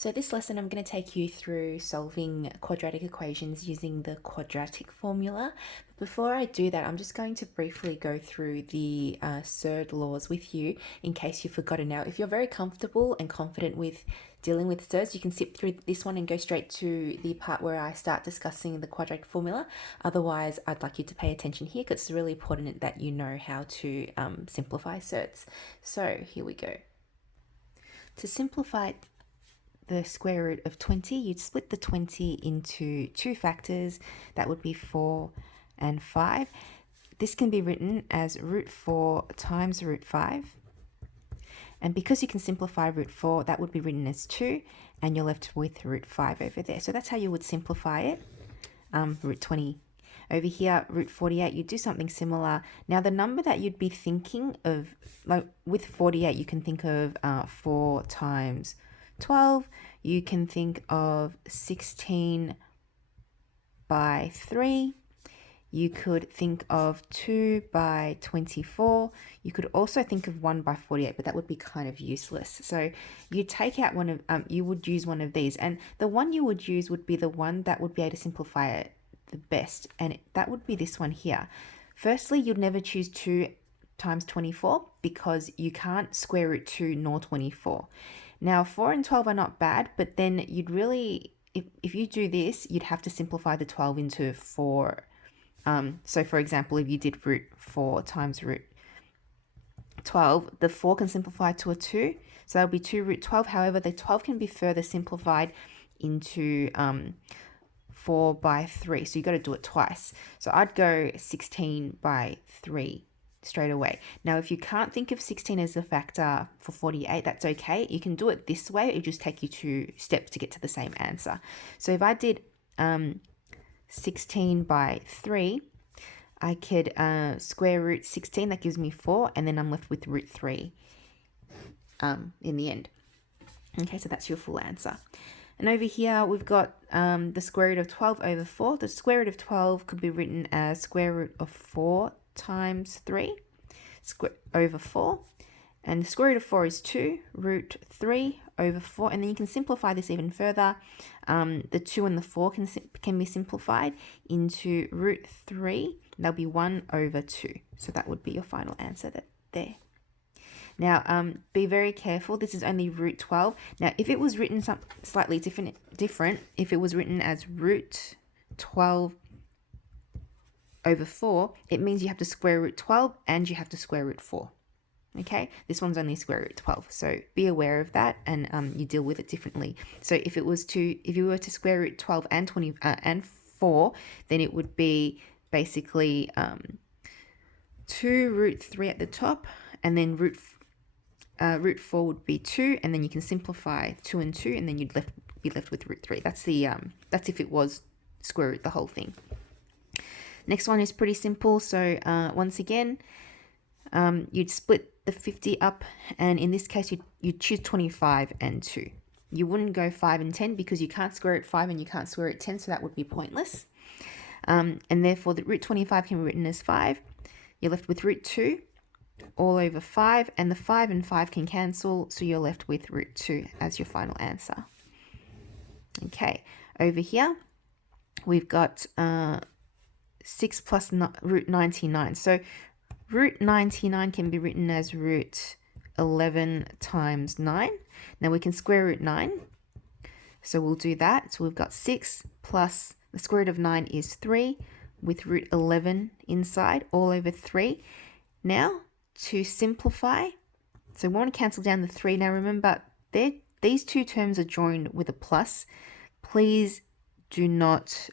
So this lesson I'm going to take you through solving quadratic equations using the quadratic formula. Before I do that, I'm just going to briefly go through the surd laws with you in case you've forgotten. Now, if you're very comfortable and confident with dealing with surds, you can skip through this one and go straight to the part where I start discussing the quadratic formula. Otherwise, I'd like you to pay attention here because it's really important that you know how to simplify surds. So here we go. To simplify the square root of 20, you'd split the 20 into two factors. That would be 4 and 5. This can be written as root 4 times root 5. And because you can simplify root 4, that would be written as 2, and you're left with root 5 over there. So that's how you would simplify it, root 20. Over here, root 48, you do something similar. Now, the number that you'd be thinking of, like with 48, you can think of 4 times 12. You can think of 16 by 3. You could think of 2 by 24. You could also think of 1 by 48, but that would be kind of useless. So you take out one of, you would use one of these, and the one you would use would be the one that would be able to simplify it the best, and that would be this one here. Firstly, you'd never choose 2 times 24 because you can't square root 2 nor 24. Now, 4 and 12 are not bad, but then you'd really, if you do this, you'd have to simplify the 12 into 4. So, for example, if you did root 4 times root 12, the 4 can simplify to a 2. So that would be 2 root 12. However, the 12 can be further simplified into 4 by 3. So you got to do it twice. So I'd go 16 by 3. Straight away. Now, if you can't think of 16 as a factor for 48, that's okay. You can do it this way. It just take you 2 steps to get to the same answer. So if I did 16 by 3, I could square root 16. That gives me 4, and then I'm left with root 3 in the end. Okay, so that's your full answer. And over here, we've got the square root of 12 over 4. The square root of 12 could be written as square root of 4 times 3 over 4, and the square root of 4 is 2 root 3 over 4, and then you can simplify this even further. The 2 and the 4 can be simplified into root 3. That'll be 1 over 2. So that would be your final answer there. Now, be very careful. This is only root 12. Now, if it was written slightly different, if it was written as root 12 over 4, it means you have to square root 12 and you have to square root 4. Okay, this one's only square root 12, so be aware of that, and you deal with it differently. So if you were to square root 12 and 20 and 4, then it would be basically 2 root 3 at the top, and then root 4 would be 2, and then you can simplify 2 and 2, and then you'd be left with root 3. That's that's if it was square root the whole thing. Next one is pretty simple. So once again, you'd split the 50 up, and in this case, you'd choose 25 and 2. You wouldn't go 5 and 10 because you can't square root 5 and you can't square root 10, so that would be pointless. And therefore, the root 25 can be written as 5. You're left with root 2 all over 5, and the 5 and 5 can cancel, so you're left with root 2 as your final answer. Okay, over here, we've got 6 plus root 99. So root 99 can be written as root 11 times 9. Now we can square root 9. So we'll do that. So we've got 6 plus the square root of 9 is 3 with root 11 inside all over 3. Now to simplify, so we want to cancel down the 3. Now remember, these two terms are joined with a plus. Please do not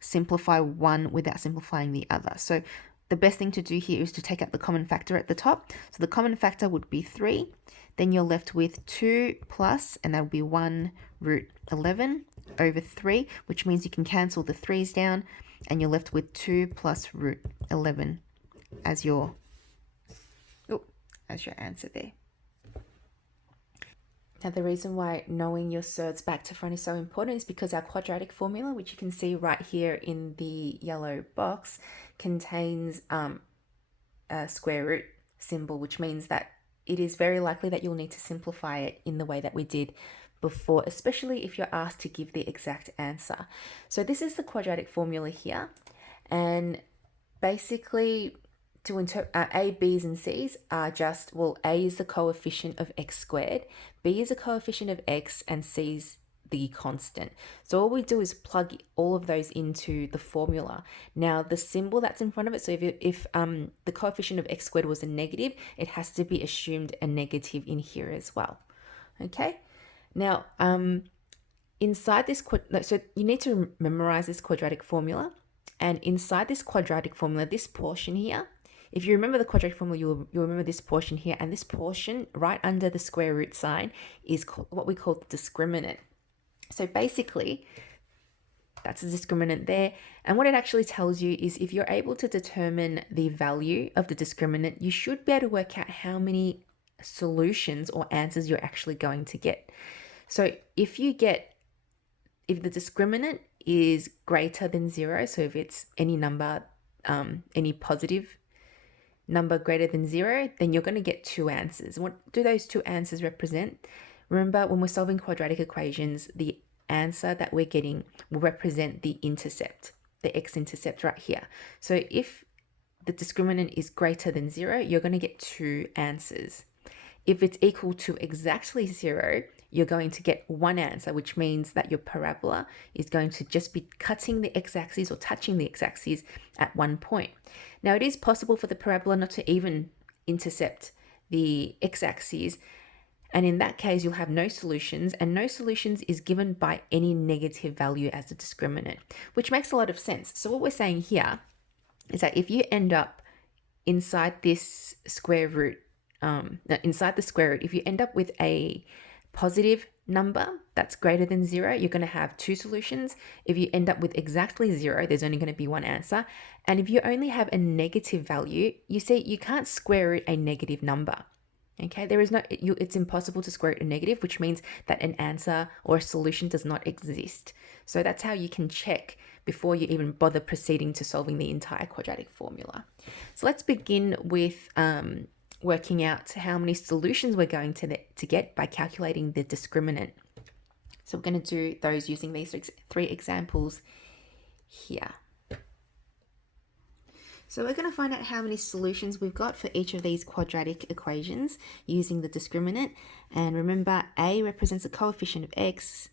simplify one without simplifying the other. So the best thing to do here is to take out the common factor at the top. So the common factor would be 3. Then you're left with 2 plus, and that would be 1 root 11 over 3, which means you can cancel the 3's down, and you're left with 2 plus root 11 as your answer there. Now, the reason why knowing your surds back to front is so important is because our quadratic formula, which you can see right here in the yellow box, contains a square root symbol, which means that it is very likely that you'll need to simplify it in the way that we did before, especially if you're asked to give the exact answer. So this is the quadratic formula here, and basically to A, B's and C's are just, well, A is the coefficient of x squared, B is a coefficient of x, and C's the constant. So all we do is plug all of those into the formula. Now the symbol that's in front of it, so if the coefficient of x squared was a negative, it has to be assumed a negative in here as well. Okay, now inside this, so you need to memorize this quadratic formula, and inside this quadratic formula, this portion here, if you remember the quadratic formula, you'll remember this portion here, and this portion right under the square root sign is what we call the discriminant. So basically, that's a discriminant there. And what it actually tells you is if you're able to determine the value of the discriminant, you should be able to work out how many solutions or answers you're actually going to get. So if the discriminant is greater than 0, so if it's any number, any positive number greater than 0, then you're going to get 2 answers. What do those 2 answers represent? Remember, when we're solving quadratic equations, the answer that we're getting will represent the intercept, the x-intercept right here. So if the discriminant is greater than 0, you're going to get 2 answers. If it's equal to exactly 0, you're going to get 1 answer, which means that your parabola is going to just be cutting the x-axis or touching the x-axis at 1 point. Now, it is possible for the parabola not to even intercept the x-axis, and in that case, you'll have no solutions, and no solutions is given by any negative value as the discriminant, which makes a lot of sense. So what we're saying here is that if you end up inside this square root, if you end up with a positive number that's greater than 0, you're going to have 2 solutions. If you end up with exactly 0, there's only going to be 1 answer. And if you only have a negative value, you see you can't square root a negative number. Okay, it's impossible to square root a negative, which means that an answer or a solution does not exist. So that's how you can check before you even bother proceeding to solving the entire quadratic formula. So let's begin with working out how many solutions we're going to get by calculating the discriminant. So we're going to do those using these 3 examples here. So we're going to find out how many solutions we've got for each of these quadratic equations using the discriminant. And remember, A represents a coefficient of x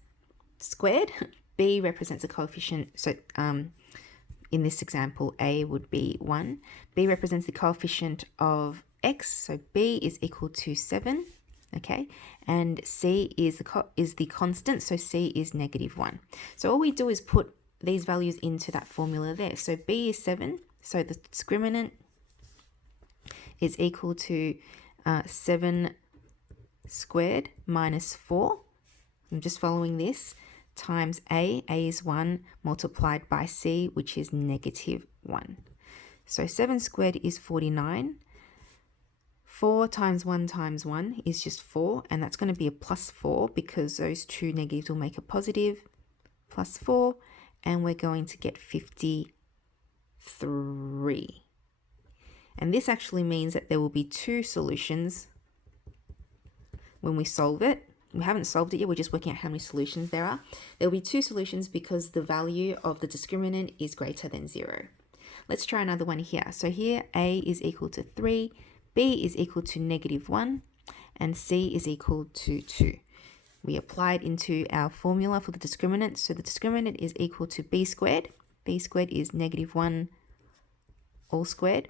squared, B represents a coefficient, so in this example, A would be 1. B represents the coefficient of x, so B is equal to 7, okay? And C is the constant, so C is -1. So all we do is put these values into that formula there. So B is 7, so the discriminant is equal to 7 squared minus 4. I'm just following this, times A is 1, multiplied by C, which is -1. So 7 squared is 49. 4 times 1 times 1 is just 4, and that's going to be a +4 because those 2 negatives will make a positive, +4, and we're going to get 53. And this actually means that there will be 2 solutions when we solve it. We haven't solved it yet, we're just working out how many solutions there are. There will be 2 solutions because the value of the discriminant is greater than 0. Let's try another one here. So here A is equal to 3, B is equal to -1, and C is equal to 2. We apply it into our formula for the discriminant. So the discriminant is equal to B squared. B squared is -1 all squared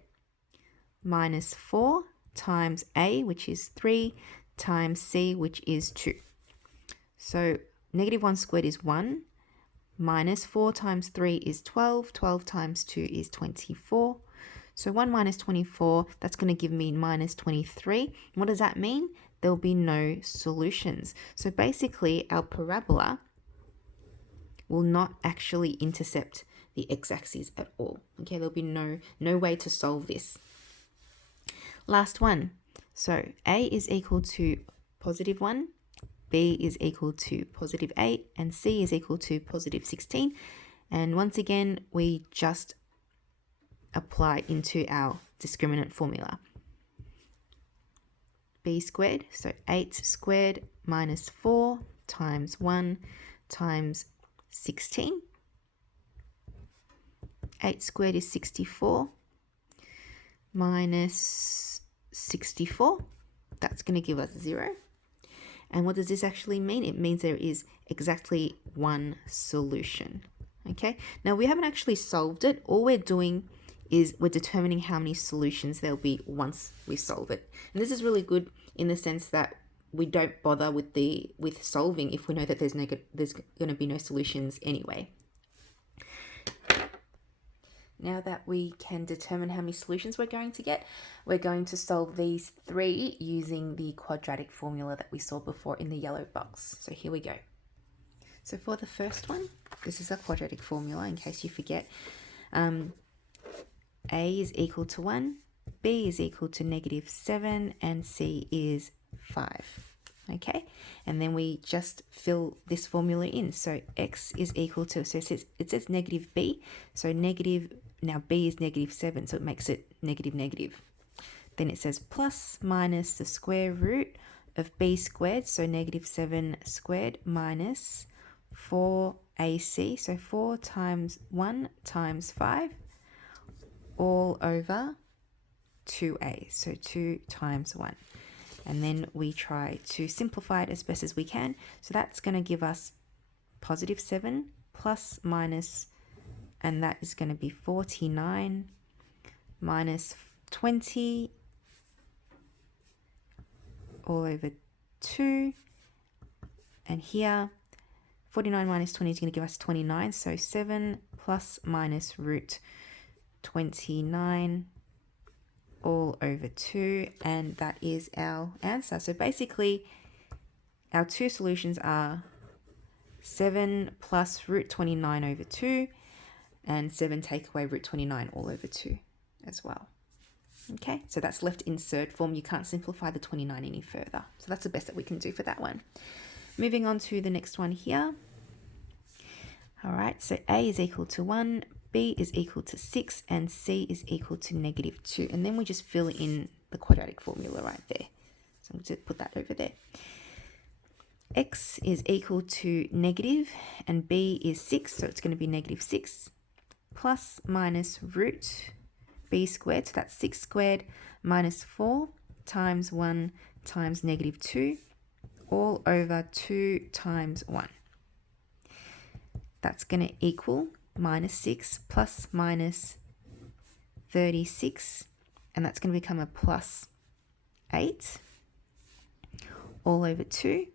minus 4 times A, which is 3, times C, which is 2. So -1 squared is 1, minus 4 times 3 is 12, 12 times 2 is 24. So 1 minus 24, that's going to give me -23. What does that mean? There will be no solutions. So basically, our parabola will not actually intercept the x-axis at all. Okay, there'll be no way to solve this. Last one. So A is equal to +1, B is equal to +8, and C is equal to +16. And once again, we just apply into our discriminant formula. b squared. So 8 squared minus 4 times 1 times 16. 8 squared is 64 minus 64. That's going to give us 0. And what does this actually mean? It means there is exactly one solution. Okay, now we haven't actually solved it. All we're doing is we're determining how many solutions there'll be once we solve it. And this is really good in the sense that we don't bother with solving if we know that there's going to be no solutions anyway. Now that we can determine how many solutions we're going to get, we're going to solve these 3 using the quadratic formula that we saw before in the yellow box. So here we go. So for the first one, this is a quadratic formula in case you forget. A is equal to 1, B is equal to -7, and C is 5. Okay, and then we just fill this formula in. So x is equal to, so it says negative b, so negative, now b is -7, so it makes it negative. Then it says plus minus the square root of b squared, so -7 squared minus 4ac, so 4 times 1 times 5, all over 2a, so 2 times 1. And then we try to simplify it as best as we can. So that's going to give us +7 plus minus, and that is going to be 49 minus 20 all over 2. And here, 49 minus 20 is going to give us 29. So 7 plus minus root 29 all over 2, and that is our answer. So basically our 2 solutions are 7 plus root 29 over 2 and 7 take away root 29 all over 2 as well. Okay, so that's left in surd form. You can't simplify the 29 any further. So that's the best that we can do for that one. Moving on to the next one here. All right, so A is equal to 1, B is equal to 6, and C is equal to -2. And then we just fill in the quadratic formula right there. So I'm going to put that over there. X is equal to negative, and B is 6, so it's going to be -6, plus minus root B squared, so that's 6 squared, minus 4 times 1 times -2, all over 2 times 1. That's going to equal -6 plus minus 36, and that's going to become a +8 all over 2.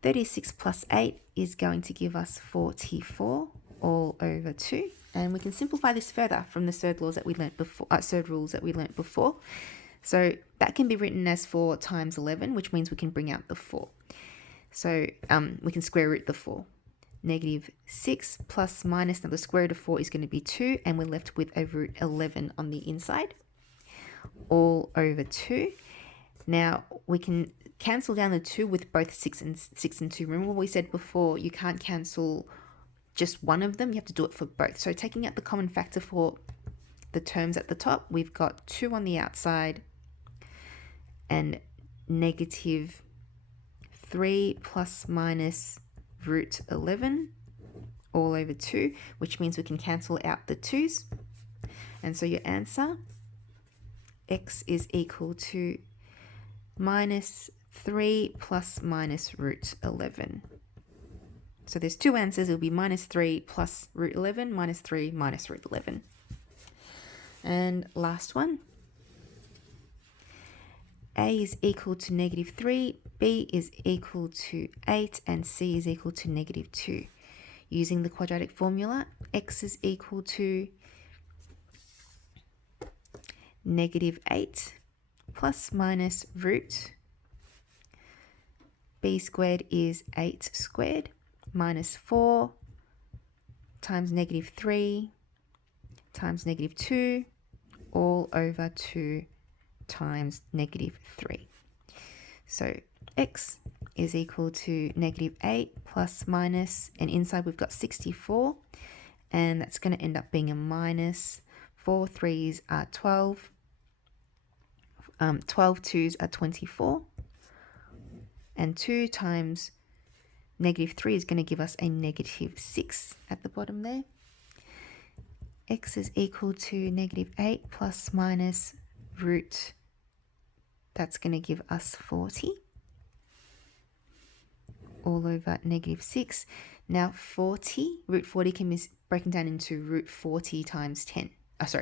36 plus 8 is going to give us 44 all over 2. And we can simplify this further from the surd laws that we learnt before, surd rules that we learnt before. So that can be written as 4 times 11, which means we can bring out the 4. So we can square root the 4. -6 plus minus, now the square root of 4 is going to be 2, and we're left with a root 11 on the inside, all over 2. Now we can cancel down the 2 with both 6 and 2. Remember what we said before, you can't cancel just one of them, you have to do it for both. So taking out the common factor for the terms at the top, we've got 2 on the outside and -3 plus minus root 11 all over 2, which means we can cancel out the 2's. And so your answer, x is equal to -3 plus minus root 11. So there's 2 answers. It will be -3 plus root 11, -3 minus root 11. And last one. A is equal to -3, B is equal to 8, and C is equal to -2. Using the quadratic formula, x is equal to -8 plus minus root b squared is 8 squared minus 4 times -3 times -2 all over 2 times -3. So x is equal to -8 plus minus, and inside we've got 64, and that's going to end up being a minus. 4 3s are 12. 12 twos are 24. And 2 times negative 3 is going to give us a negative 6 at the bottom there. X is equal to negative 8 plus minus root. That's going to give us 40. All over negative 6. Now 40, root 40 can be broken down into root 40 times 10.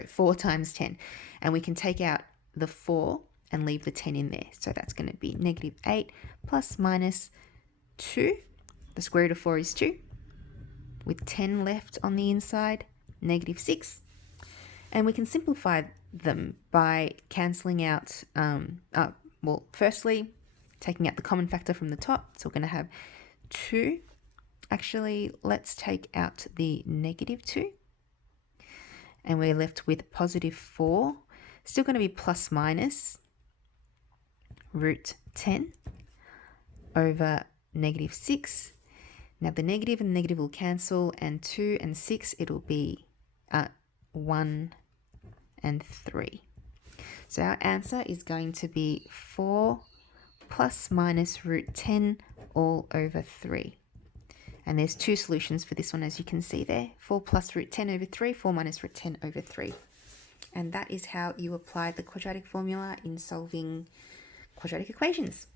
4 times 10. And we can take out the 4 and leave the 10 in there. So that's going to be negative 8 plus minus 2. The square root of 4 is 2. With 10 left on the inside, negative 6. And we can simplify them by cancelling out, firstly, taking out the common factor from the top. So we're going to have 2. Actually, let's take out the negative 2. And we're left with positive 4. Still going to be plus minus root 10 over negative 6. Now the negative and negative will cancel, and 2 and 6, it'll be 1 and 3. So our answer is going to be 4 plus minus root 10 all over 3. And there's 2 solutions for this one, as you can see there. 4 plus root 10 over 3, 4 minus root 10 over 3. And that is how you apply the quadratic formula in solving quadratic equations.